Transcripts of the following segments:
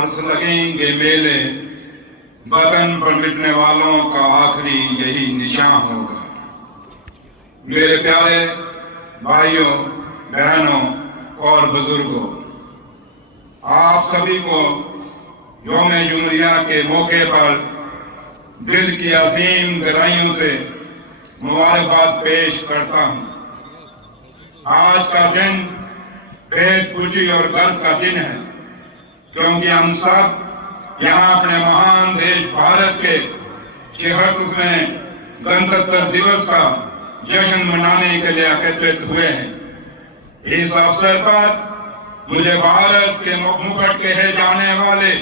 बरस लगेंगे मेले, वतन पर मिटने वालों का आखिरी यही निशान होगा। मेरे प्यारे भाइयों, बहनों और बुजुर्गों, आप सभी को यौम जुमहूरिया के मौके पर दिल की अजीम गहराइयों से मुबारकबाद पेश करता हूँ। आज का दिन बेहद खुशी और गर्व का दिन है, क्योंकि हम सब यहाँ अपने महान देश भारत के 76वें गणतंत्र दिवस का जश्न मनाने के लिए एकत्रित हुए हैं। इस अवसर पर मुझे भारत के मुकुट कहे जाने वाले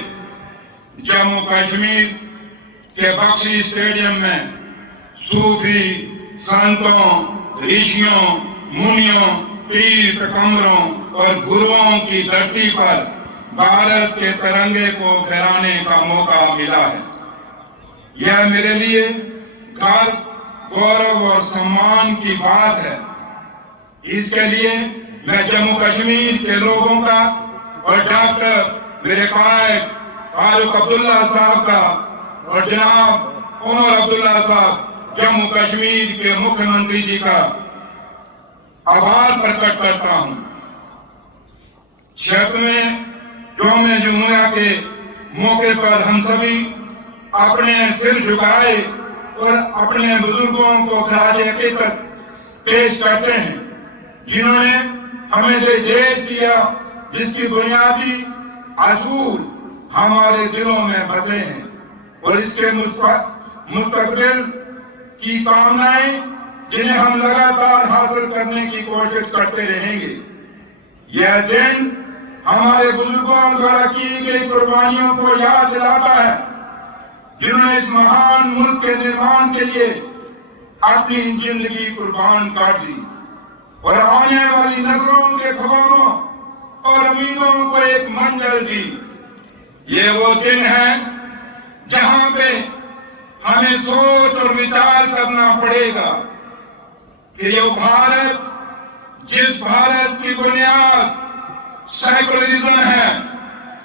जम्मू कश्मीर के बख्शी स्टेडियम में सूफी संतों, ऋषियों, मुनियों, पीर पैगंबरों और गुरुओं की धरती पर भारत के तिरंगे को फहराने का मौका मिला है। यह मेरे लिए गर्व, गौरव और सम्मान की बात है। इसके लिए मैं जम्मू कश्मीर के लोगों का और डॉक्टर मेरे कायद फारूक अब्दुल्ला साहब का और जनाब उमर अब्दुल्ला साहब जम्मू कश्मीर के मुख्यमंत्री जी का आभार प्रकट करता हूँ। 76वें यौम जुमहूरिया के मौके पर हम सभी अपने सिर झुकाए और अपने बुजुर्गों को खराज अकीदत पेश करते हैं, जिन्होंने हमें देश दिया, जिसकी बुनियादी असूल हमारे दिलों में बसे हैं और इसके मुस्तकबिल की कामनाएं जिन्हें हम लगातार हासिल करने की कोशिश करते रहेंगे। यह दिन हमारे बुजुर्गों द्वारा की गई कुर्बानियों को याद दिलाता है, जिन्होंने इस महान मुल्क के निर्माण के लिए अपनी जिंदगी कुर्बान कर दी और आने वाली नस्लों के ख्वाबों और उम्मीदों को एक मंजिल दी। ये वो दिन है जहां पे हमें सोच और विचार करना पड़ेगा कि ये भारत, जिस भारत की बुनियाद सेकुलरिज्म है,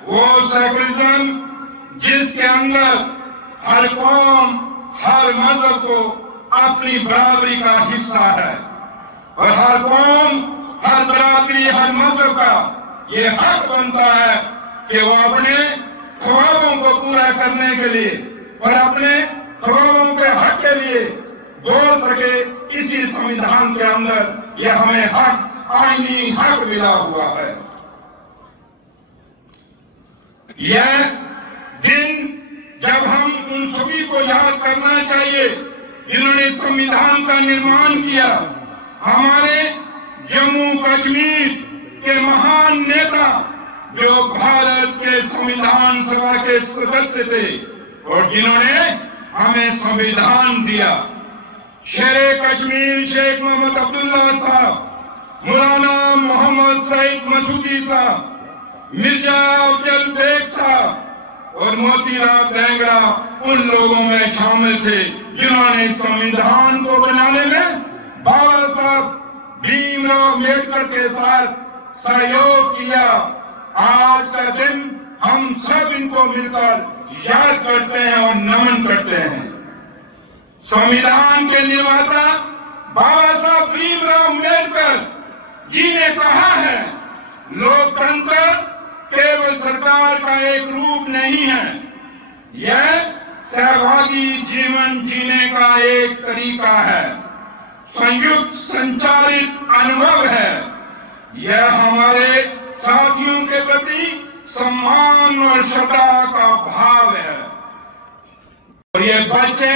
वो सेकुलरिज्म जिसके अंदर हर कौम, हर मजहब को अपनी बराबरी का हिस्सा है और हर कौम, हर बरादरी, हर मजहब का ये हक बनता है कि वो अपने ख्वाबों को पूरा करने के लिए और अपने ख्वाबों के हक के लिए बोल सके। इसी संविधान के अंदर यह हमें हक, आईनी हक मिला हुआ है। यह दिन जब हम उन सभी को याद करना चाहिए जिन्होंने संविधान का निर्माण किया। हमारे जम्मू कश्मीर के महान नेता जो भारत के संविधान सभा के सदस्य थे और जिन्होंने हमें संविधान दिया, शेरे कश्मीर शेख मोहम्मद अब्दुल्ला साहब, मौलाना मोहम्मद सईद मसूदी साहब, मिर्जा अफजल बेग साहब और मोतीराम देंगड़ा उन लोगों में शामिल थे जिन्होंने संविधान को बनाने में बाबा साहब भीमराव अम्बेडकर के साथ सहयोग किया। आज का दिन हम सब इनको मिलकर याद करते हैं और नमन करते हैं। संविधान के निर्माता बाबा साहब भीमराव अम्बेडकर जी ने कहा है, लोकतंत्र केवल सरकार का एक रूप नहीं है, यह सहभागी जीवन जीने का एक तरीका है, संयुक्त संचालित अनुभव है। यह हमारे साथियों के प्रति सम्मान और श्रद्धा का भाव है। और ये बच्चे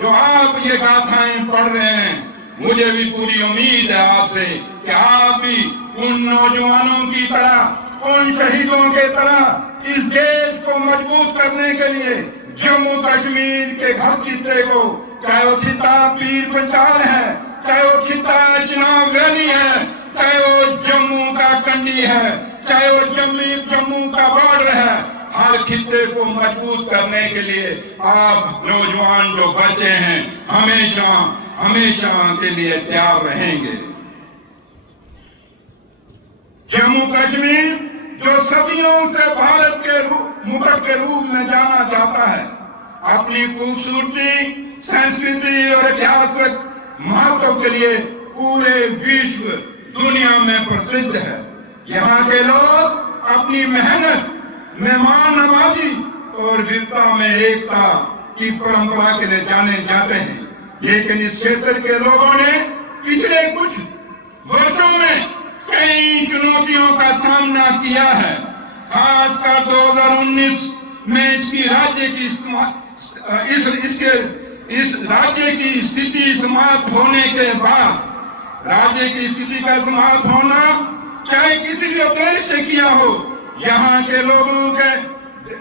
जो आप ये गाथाएं पढ़ रहे हैं, मुझे भी पूरी उम्मीद है आपसे कि आप भी उन नौजवानों की तरह, उन शहीदों के तरह इस देश को मजबूत करने के लिए जम्मू कश्मीर के हर खित्ते को, चाहे वो खिता पीर पंचाल है, चाहे वो खिता चिनाब वैली है, चाहे वो जम्मू का कंडी है, चाहे वो जम्मू का बॉर्डर है, हर खित्ते को मजबूत करने के लिए आप नौजवान जो बच्चे हैं हमेशा हमेशा के लिए तैयार रहेंगे। जम्मू कश्मीर जो सदियों से भारत के के रूप में जाना जाता है। अपनी खूबसूरती, संस्कृति और ऐतिहासिक महत्व के लिए पूरे विश्व दुनिया में प्रसिद्ध है। यहाँ के लोग अपनी मेहनत, मेहमान नवाजी और वीरता में एकता की परंपरा के लिए जाने जाते हैं। लेकिन इस क्षेत्र के लोगों ने पिछले कुछ वर्षों में कई चुनौतियों का सामना किया है। खासकर 2019 में इसकी राज्य की इस राज्य की स्थिति समाप्त होने के बाद, राज्य की स्थिति का समाप्त होना चाहे किसी भी उद्देश्य से किया हो, यहाँ के लोगों के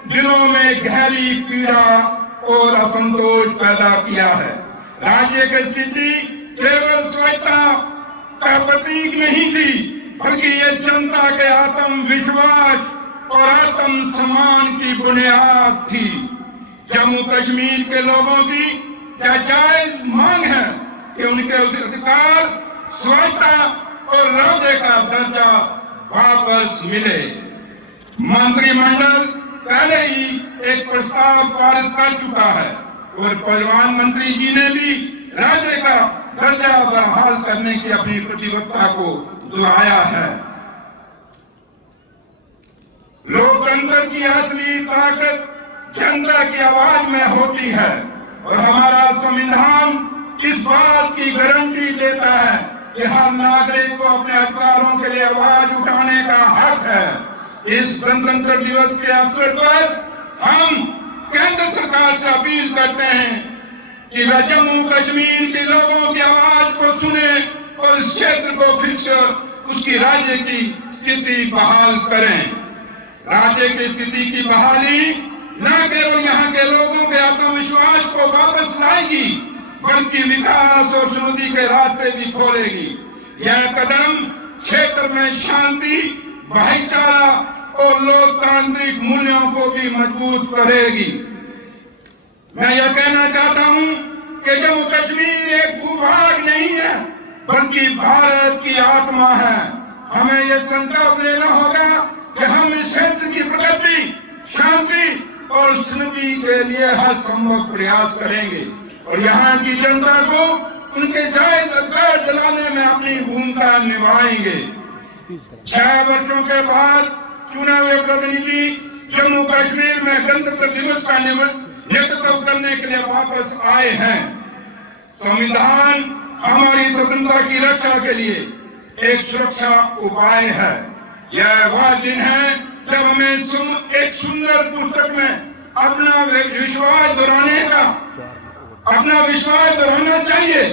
दिलों में गहरी पीड़ा और असंतोष पैदा किया है। राज्य की स्थिति केवल स्वायत्तता का प्रतीक नहीं थी, बल्कि ये जनता के आत्मविश्वास और आत्म सम्मान की बुनियाद थी। जम्मू कश्मीर के लोगों की जायज मांग है कि उनके अधिकार, स्वायत्तता और राज्य का दर्जा वापस मिले। मंत्रिमंडल पहले ही एक प्रस्ताव पारित कर चुका है और प्रधानमंत्री जी ने भी राज्य का दर्जा बहाल करने की अपनी प्रतिबद्धता को दोहराया है। लोकतंत्र की असली ताकत जनता की आवाज में होती है और हमारा संविधान इस बात की गारंटी देता है कि हर नागरिक को अपने अधिकारों के लिए आवाज उठाने का हक है। इस गणतंत्र दिवस के अवसर पर हम केंद्र सरकार से अपील करते हैं कि वह जम्मू कश्मीर के लोगों की आवाज को सुने और इस क्षेत्र को फिर से उसकी राज्य की स्थिति बहाल करें। राज्य की स्थिति की बहाली न केवल यहाँ के लोगों के आत्मविश्वास को वापस लाएगी, बल्कि विकास और समृद्धि के रास्ते भी खोलेगी। यह कदम क्षेत्र में शांति, भाईचारा और लोकतांत्रिक मूल्यों को भी मजबूत करेगी। मैं यह कहना चाहता हूँ कि जम्मू कश्मीर एक भूभाग नहीं है, बल्कि भारत की आत्मा है। हमें यह संकल्प लेना होगा कि हम इस क्षेत्र की प्रगति, शांति और समृद्धि के लिए हर संभव प्रयास करेंगे और यहाँ की जनता को उनके जायज अधिकार दिलाने में अपनी भूमिका निभाएंगे। 6 वर्षों के बाद चुने हुए प्रतिनिधि जम्मू कश्मीर में गणतंत्र दिवस का नेतृत्व करने के लिए वापस आए हैं। संविधान हमारी स्वतंत्रता की रक्षा के लिए एक सुरक्षा उपाय है। यह वह दिन है जब हमें एक सुंदर पुस्तक में अपना विश्वास दोहराना चाहिए।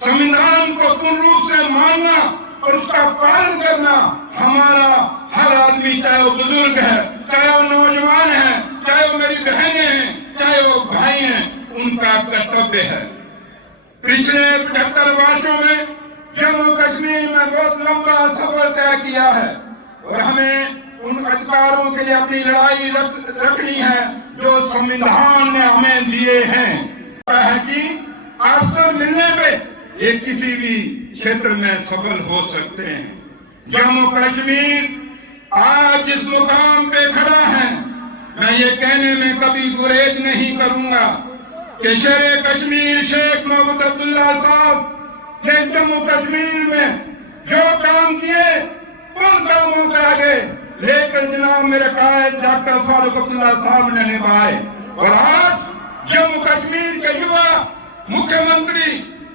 संविधान को पूर्ण रूप से मानना और उसका पालन करना हमारा हर आदमी, चाहे वो बुजुर्ग है, चाहे वो नौजवान है, चाहे वो मेरी बहनें हैं, चाहे वो भाई हैं, उनका कर्तव्य है। पिछले 75 वर्षों में जम्मू कश्मीर में बहुत लंबा सफर तय किया है और हमें उन अधिकारों के लिए अपनी लड़ाई रखनी है जो संविधान ने हमें दिए हैं। है कि अवसर मिलने पे ये किसी भी क्षेत्र में सफल हो सकते हैं। जम्मू कश्मीर आज जिस मुकाम पे खड़ा है, मैं ये कहने में कभी गुरेज नहीं करूंगा कि शेर कश्मीर शेख मोहम्मद अब्दुल्ला साहब ने जम्मू कश्मीर में जो काम किए उन कामों के आगे लेकिन जनाब मेरे कायद डॉक्टर फारूक अब्दुल्ला साहब ने निभाए और आज जम्मू कश्मीर के युवा मुख्यमंत्री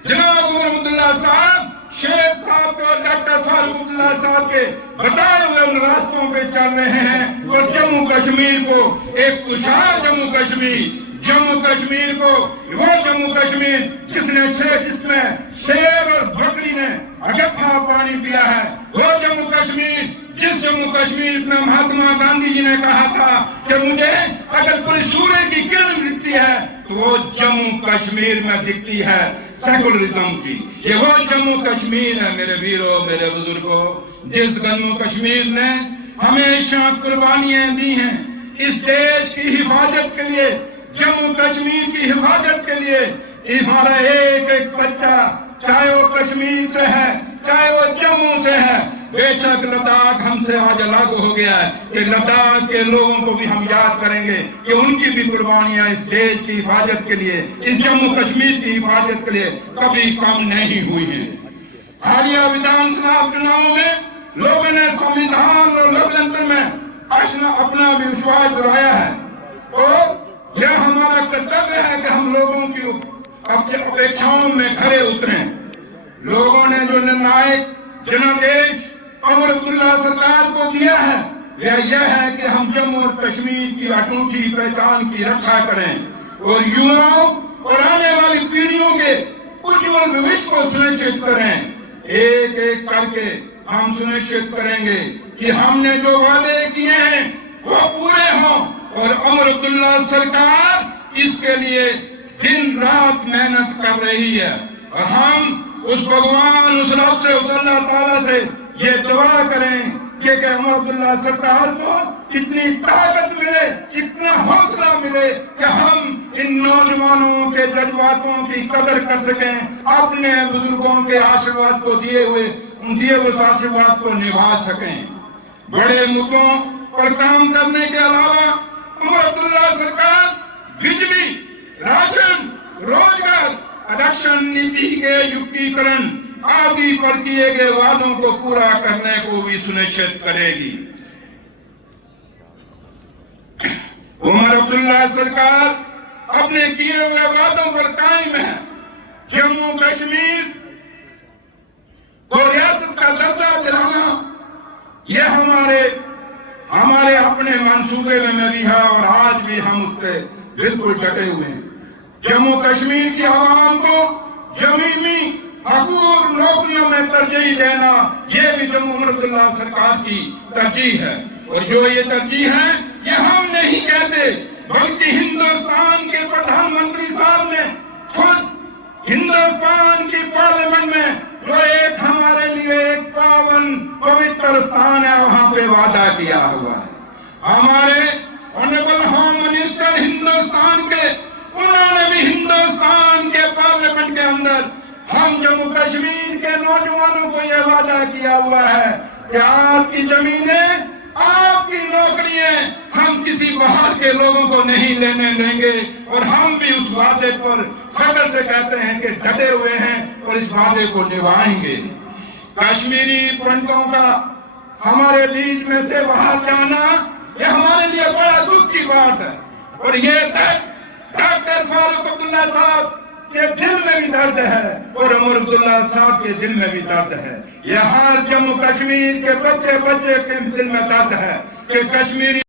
जनाब उमर अब्दुल्ला साहब शेख साहब और डॉक्टर फारूक अब्दुल्ला साहब के बताए हुए उन रास्तों पे चल रहे हैं और जम्मू कश्मीर को एक खुशहाल जम्मू कश्मीर को वो जम्मू कश्मीर जिसमें शेर और बकरी ने अगथा पानी पिया है, वो जम्मू कश्मीर जिस जम्मू कश्मीर में महात्मा गांधी जी ने कहा था कि मुझे अगर पूरी सूर्य की किरण दिखती है तो वो जम्मू कश्मीर में दिखती है सेकुलरिज्म की। ये वो जम्मू कश्मीर है मेरे वीरों, मेरे बुजुर्गों, जिस जम्मू कश्मीर ने हमेशा कुर्बानियां दी हैं इस देश की हिफाजत के लिए, जम्मू कश्मीर की हिफाजत के लिए। हमारा एक एक बच्चा चाहे वो कश्मीर से है, चाहे वो जम्मू से है, بے شک لداخ ہم سے آج الگ ہو گیا ہے کہ لداخ کے لوگوں کو بھی ہم یاد کریں گے کہ ان کی بھی قربانیاں اس دیش کی حفاظت کے لیے، اس جموں کشمیر کی حفاظت کے لیے کبھی کم نہیں ہوئی ہیں۔ حالیہ ودھان سبھا چناؤں میں لوگوں نے سمویدھان اور لوکتنتر میں اپنا بھی وشواس دہرایا ہے، اور یہ ہمارا کرتویہ ہے کہ ہم لوگوں کی اپنی اپیکشاؤں میں کھرے اتریں۔ لوگوں نے جو نائک جنادیش عمر عبداللہ سرکار کو دیا ہے یہ ہے کہ ہم جموں اور کشمیر کی اٹوٹی پہچان کی رکھا کریں اور یوواؤں اور آنے والی پیڑھیوں کے اجول بھوش کو سنشچت کریں۔ ایک ایک کر کے ہم سنشچت کریں گے کہ ہم نے جو وعدے کیے ہیں وہ پورے ہوں، اور عمر عبداللہ سرکار اس کے لیے دن رات محنت کر رہی ہے، اور ہم اس بھگوان اس رب سے، اس اللہ تعالیٰ سے یہ دعا کریں کہ عمر عبداللہ سرکار کو اتنی طاقت ملے، اتنا حوصلہ ملے کہ ہم ان نوجوانوں کے جذباتوں کی قدر کر سکیں، اپنے بزرگوں کے آشیرواد کو دیے ہوئے اس آشیرواد کو نبھا سکیں۔ بڑے مدوں پر کام کرنے کے علاوہ عمر عبداللہ سرکار بجلی، راشن، روزگار، رکشن نیتی کے یقیناً آدھی پر کیے گئے وعدوں کو پورا کرنے کو بھی سنشچت کرے گی۔ عمر عبداللہ سرکار اپنے کیے ہوئے وعدوں پر قائم ہے۔ جموں کشمیر کو ریاست کا درجہ دلانا یہ ہمارے اپنے منصوبے میں بھی ہے، اور آج بھی ہم اس پہ بالکل ڈٹے ہوئے ہیں۔ جموں کشمیر کی عوام کو زمینی حقوق نوکریوں میں ترجیح دینا یہ بھی جموں عمر عبداللہ سرکار کی ترجیح ہے، اور جو یہ ترجیح ہے یہ ہم نہیں کہتے بلکہ ہندوستان کے پردھان منتری صاحب نے خود ہندوستان کی پارلیمنٹ میں جو ایک ہمارے لیے ایک پاون پوتر ستان ہے وہاں پہ وعدہ کیا ہوا ہے۔ ہمارے آنریبل ہوم منسٹر ہندوستان کے، انہوں نے بھی ہندوستان کے پارلیمنٹ کے اندر ہم جموں کشمیر کے نوجوانوں کو یہ وعدہ کیا ہوا ہے کہ آپ کی زمینیں، آپ کی نوکریاں ہم کسی باہر کے لوگوں کو نہیں لینے دیں گے، اور ہم بھی اس وعدے پر فخر سے کہتے ہیں کہ ڈٹے ہوئے ہیں اور اس وعدے کو نبھائیں گے۔ کشمیری پنڈتوں کا ہمارے بیچ میں سے باہر جانا یہ ہمارے لیے بڑا دکھ کی بات ہے، اور یہ درد ڈاکٹر فاروق عبداللہ صاحب کے دل میں بھی درد ہے اور عمر عبداللہ صاحب کے دل میں بھی درد ہے۔ یہ ہر جموں کشمیر کے بچے کے دل میں درد ہے کہ کشمیری